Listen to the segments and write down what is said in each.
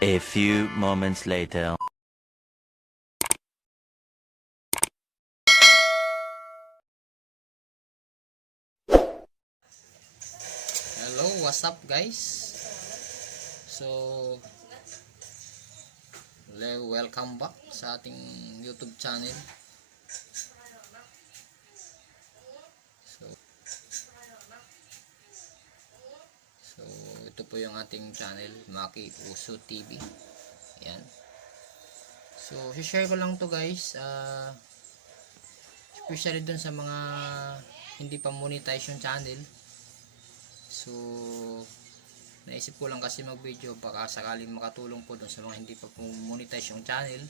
A few moments later. Hello, what's up guys? So, welcome back sa ating YouTube channel. So ito po yung ating channel, Maki Uso TV. Ayan. So, share ko lang to guys. Especially dun sa mga hindi pa monetize yung channel. So, naisip ko lang kasi mag-video baka sakaling makatulong po dun sa mga hindi pa po monetize yung channel.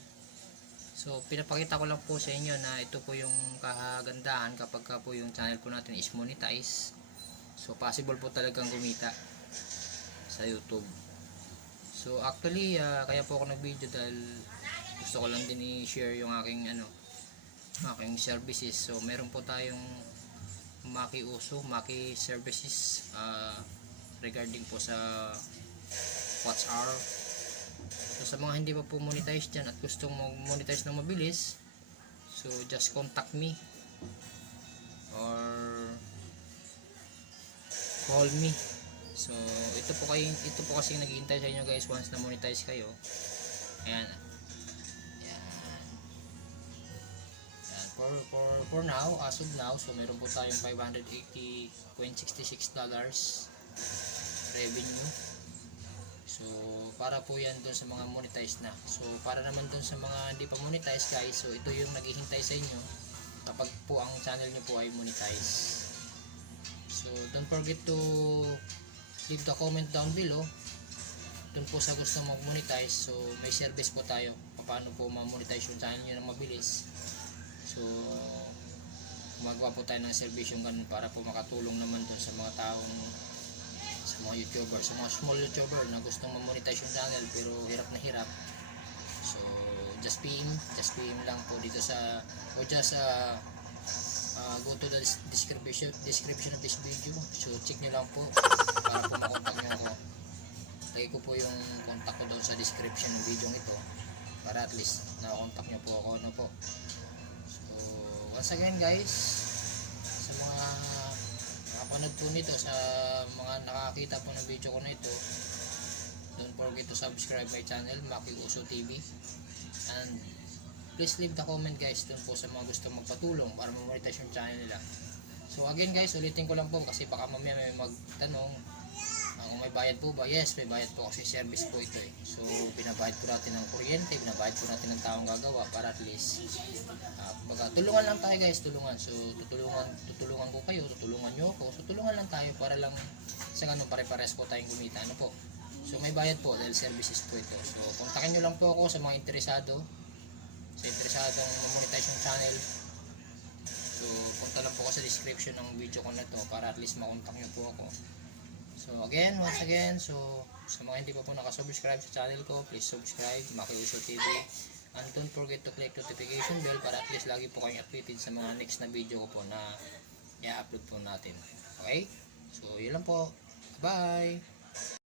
So, pinapakita ko lang po sa inyo na ito po yung kagandahan kapag ka po yung channel po natin is monetize. So, possible po talagang kumita sa YouTube. So, actually, kaya po ako nag-video dahil gusto ko lang din i-share yung aking aking services. So, meron po tayong Maki Uso, Maki services regarding po sa watch hour. So, sa mga hindi pa po monetize dyan at gustong monetize na mabilis, so just contact me or call me. So, ito po kasi naghihintay sa inyo guys once na monetize kayo. Ayan. For now, as of now, so meron po tayong $580.66 revenue. So, para po yan doon sa mga monetize na. So, para naman doon sa mga hindi pa monetize guys, so ito yung naghihintay sa inyo kapag po ang channel nyo po ay monetize. So, don't forget to leave the comment down below doon po sa gusto mag-monetize. So, may service po tayo paano po ma-monetize yung channel nyo na mabilis. So, gumagawa po tayo ng service yung ganun para po makatulong naman doon sa mga taong, sa mga YouTuber, sa mga small YouTuber na gustong ma-monetize yung channel pero hirap na hirap. So, just PM lang po dito sa, or just go to the description of this video. So, check nyo lang po para po makontak nyo ako. Lagay ko po yung contact ko doon sa description ng video ito para at least nakakontak nyo po ako po. So, once again guys, sa mga nakapanood po nito, sa mga nakakita po ng video ko na ito, don't forget to subscribe my channel, Maki Uso TV, and please leave the comment guys doon po sa mga gusto magpatulong para ma-monetize yung channel nila. So again guys, ulitin ko lang po kasi baka mamaya may magtanong kung may bayad po ba. Yes, may bayad po kasi service po ito eh. So binabayad po natin ng kuryente, binabayad po natin ng taong gagawa para at least tulungan lang tayo guys, tulungan. So tutulungan ko kayo, tutulungan nyo ako. So tulungan lang tayo para lang sa ganun pare-pares po tayong kumita. Ano po? So may bayad po dahil services po ito. So kontakin nyo lang po ako sa mga interesadong monetize yung channel. So punta lang po ako sa description ng video ko na to para at least makontak nyo po ako. So again, once again, so sa mga hindi pa po nakasubscribe sa channel ko, please subscribe, Maki Uso TV, and don't forget to click notification bell para at least lagi po kayong updated sa mga next na video ko po na i-upload po natin. Okay? So yun lang po. Bye!